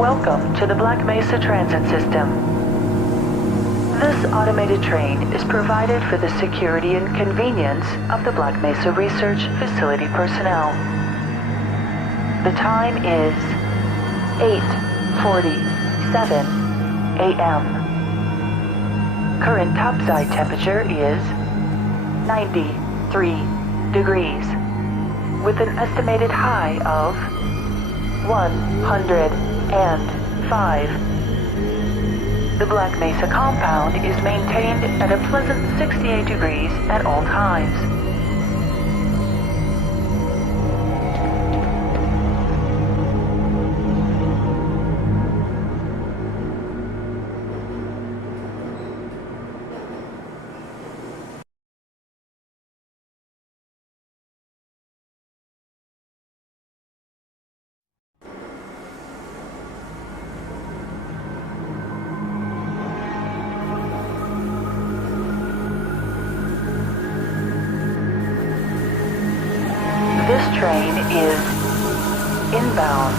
Welcome to the Black Mesa Transit System. This automated train is provided for the security and convenience of the Black Mesa Research Facility personnel. The time is 8:47 a.m. Current topside temperature is 93 degrees, with an estimated high of 105. The Black Mesa compound is maintained at a pleasant 68 degrees at all times. This train is inbound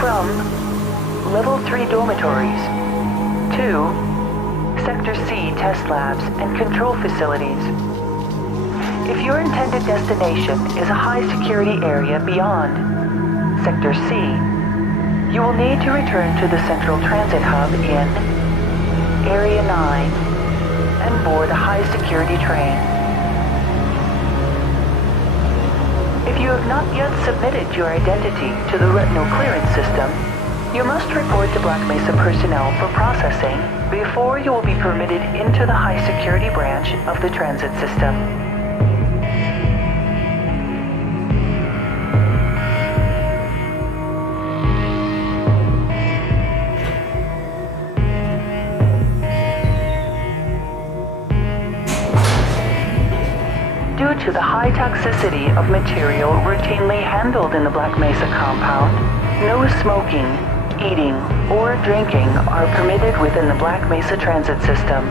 from Level 3 dormitories to Sector C test labs and control facilities. If your intended destination is a high security area beyond Sector C, you will need to return to the Central Transit Hub in Area 9 and board a high security train. If you have not yet submitted your identity to the retinal clearance system, you must report to Black Mesa personnel for processing before you will be permitted into the high security branch of the transit system. Due to the high toxicity of material routinely handled in the Black Mesa compound, no smoking, eating, or drinking are permitted within the Black Mesa transit system.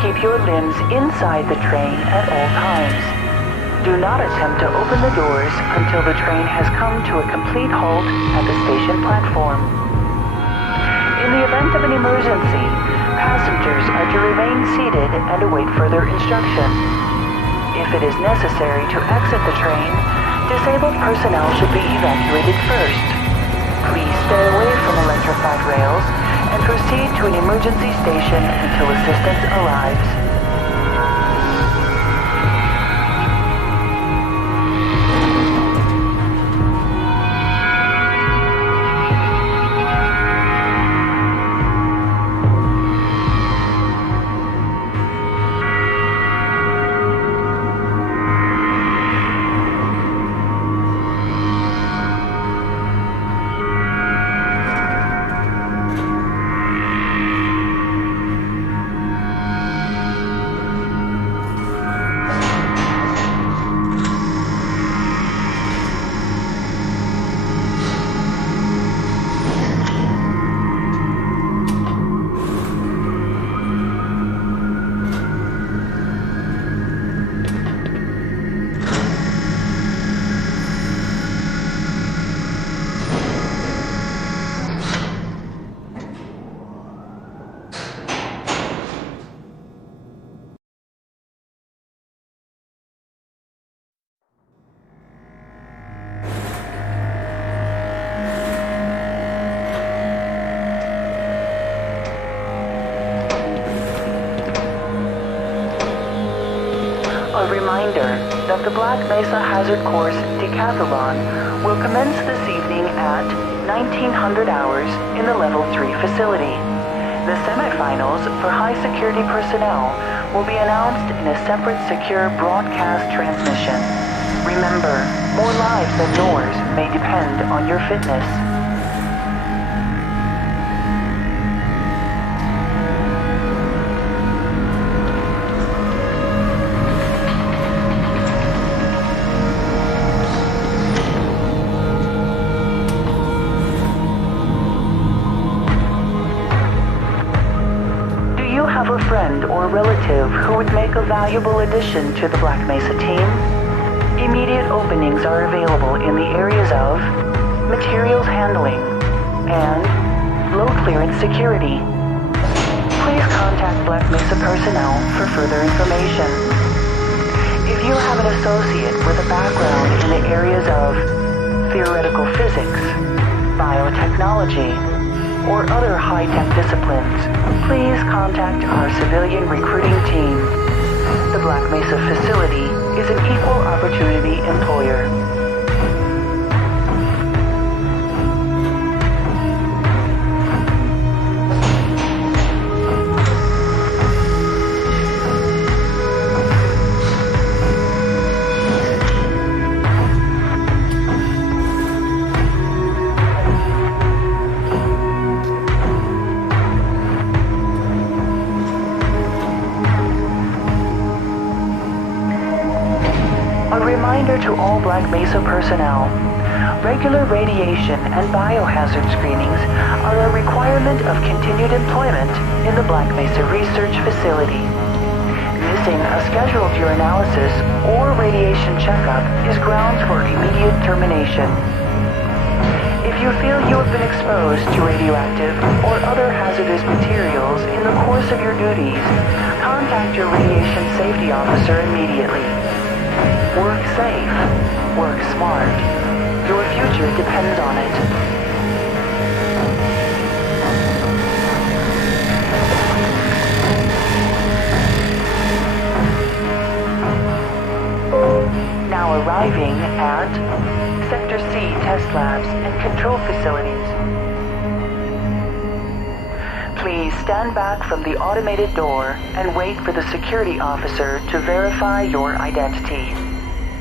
Keep your limbs inside the train at all times. Do not attempt to open the doors until the train has come to a complete halt at the station platform. In the event of an emergency, passengers are to remain seated and await further instruction. If it is necessary to exit the train, disabled personnel should be evacuated first. Please stay away from electrified rails and proceed to an emergency station until assistance arrives. A reminder that the Black Mesa Hazard Course Decathlon will commence this evening at 1900 hours in the Level 3 facility. The semifinals for high security personnel will be announced in a separate secure broadcast transmission. Remember, more lives than yours may depend on your fitness. a valuable addition to the Black Mesa team. Immediate openings are available in the areas of materials handling and low clearance security. Please contact Black Mesa personnel for further information. If you have an associate with a background in the areas of theoretical physics, biotechnology, or other high-tech disciplines, please contact our civilian recruiting team. The Black Mesa facility is an equal opportunity employer. A reminder to all Black Mesa personnel, regular radiation and biohazard screenings are a requirement of continued employment in the Black Mesa Research Facility. Missing a scheduled urinalysis or radiation checkup is grounds for immediate termination. If you feel you have been exposed to radioactive or other hazardous materials in the course of your duties, contact your radiation safety officer immediately. Work safe. Work smart. Your future depends on it. Now arriving at Sector C test labs and control facilities. Please stand back from the automated door and wait for the security officer to verify your identity.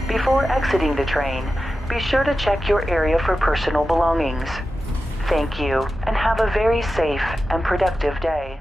Before exiting the train, be sure to check your area for personal belongings. Thank you, and have a very safe and productive day.